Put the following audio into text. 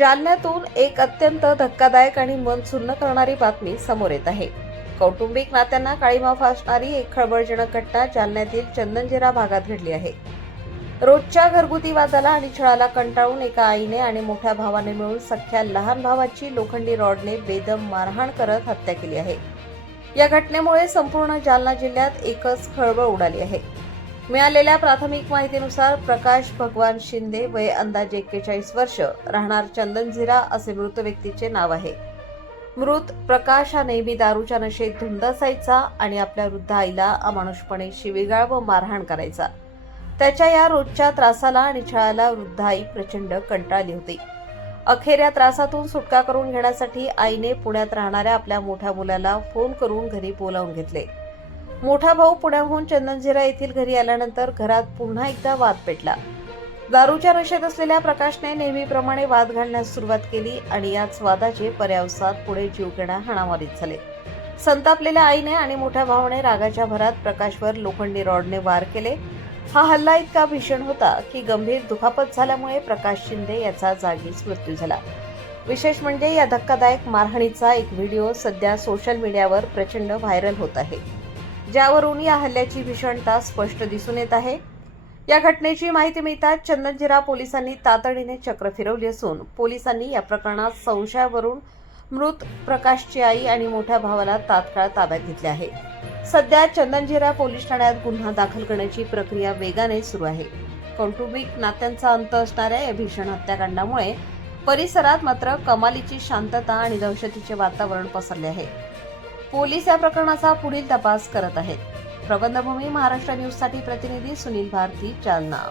जालन्यातून एक अत्यंत धक्कादायक आणि मन सुन्न करणारी बातमी समोर येत आहे. कौटुंबिक नात्यांना काळीमा फासणारी एक खळबळजनक घटना जालन्यातील चंदनजिरा भागात घडली आहे. रोजच्या घरगुती वादाला आणि छळाला कंटाळून एका आईने आणि मोठ्या भावाने मिळून सख्या लहान भावाची लोखंडी रॉडने बेदम मारहाण करत हत्या केली आहे. या घटनेमुळे संपूर्ण जालना जिल्ह्यात एकच खळबळ उडाली आहे. मिळालेल्या प्राथमिक माहितीनुसार प्रकाश भगवान शिंदे, वय अंदाजे 41 वर्ष, राहणार चंदनजिरा असे मृत व्यक्तीचे नाव आहे. मृत प्रकाश हा नेहमी दारूच्या नशेत धुंद असायचा आणि आपल्या वृद्ध आईला अमानुषपणे शिवीगाळ व मारहाण करायचा. त्याच्या या रोजच्या त्रासाला आणि छळाला वृद्ध आई प्रचंड कंटाळली होती. अखेर या त्रासातून सुटका करून घेण्यासाठी आईने पुण्यात राहणाऱ्या आपल्या मोठ्या मुलाला फोन करून घरी बोलावून घेतले. मोठा भाऊ पुण्याहून चंदनजिरा येथील घरी आल्यानंतर घरात पुन्हा एकदा वाद पेटला. दारूच्या नशेत असलेल्या प्रकाशने नेहमीप्रमाणे वाद घालण्यास सुरुवात केली आणि याच वादाचे पर्यावसात पुढे जीवघेण्या हाणामारीत झाले. संतापलेल्या आईने आणि मोठ्या भावाने रागाच्या भरात प्रकाशवर लोखंडी रॉडने वार केले. हा हल्ला इतका भीषण होता की गंभीर दुखापत झाल्यामुळे प्रकाश शिंदे याचा जागीच मृत्यू झाला. विशेष म्हणजे या धक्कादायक मारहाणीचा एक व्हिडिओ सध्या सोशल मीडियावर प्रचंड व्हायरल होत आहे, ज्यावरून या हल्ल्याची भीषणता स्पष्ट दिसून येत आहे. या घटनेची माहिती मिळताच चंदनजिरा पोलिसांनी तातडीने चक्र फिरवली असून पोलिसांनी या प्रकरणात संशयावरून मृत प्रकाशची आई आणि मोठ्या भावाला तात्काळ ताब्यात घेतले आहे. सध्या चंदनजिरा पोलीस ठाण्यात गुन्हा दाखल करण्याची प्रक्रिया वेगाने सुरू आहे. कौटुंबिक नात्यांचा अंत असणाऱ्या या भीषण हत्याकांडामुळे परिसरात मात्र कमालीची शांतता आणि दहशतीचे वातावरण पसरले आहे. पोलीस या प्रकरणाचा पुढील तपास करत आहेत. प्रबंधभूमी महाराष्ट्र न्यूजसाठी प्रतिनिधी सुनील भारती, जालना.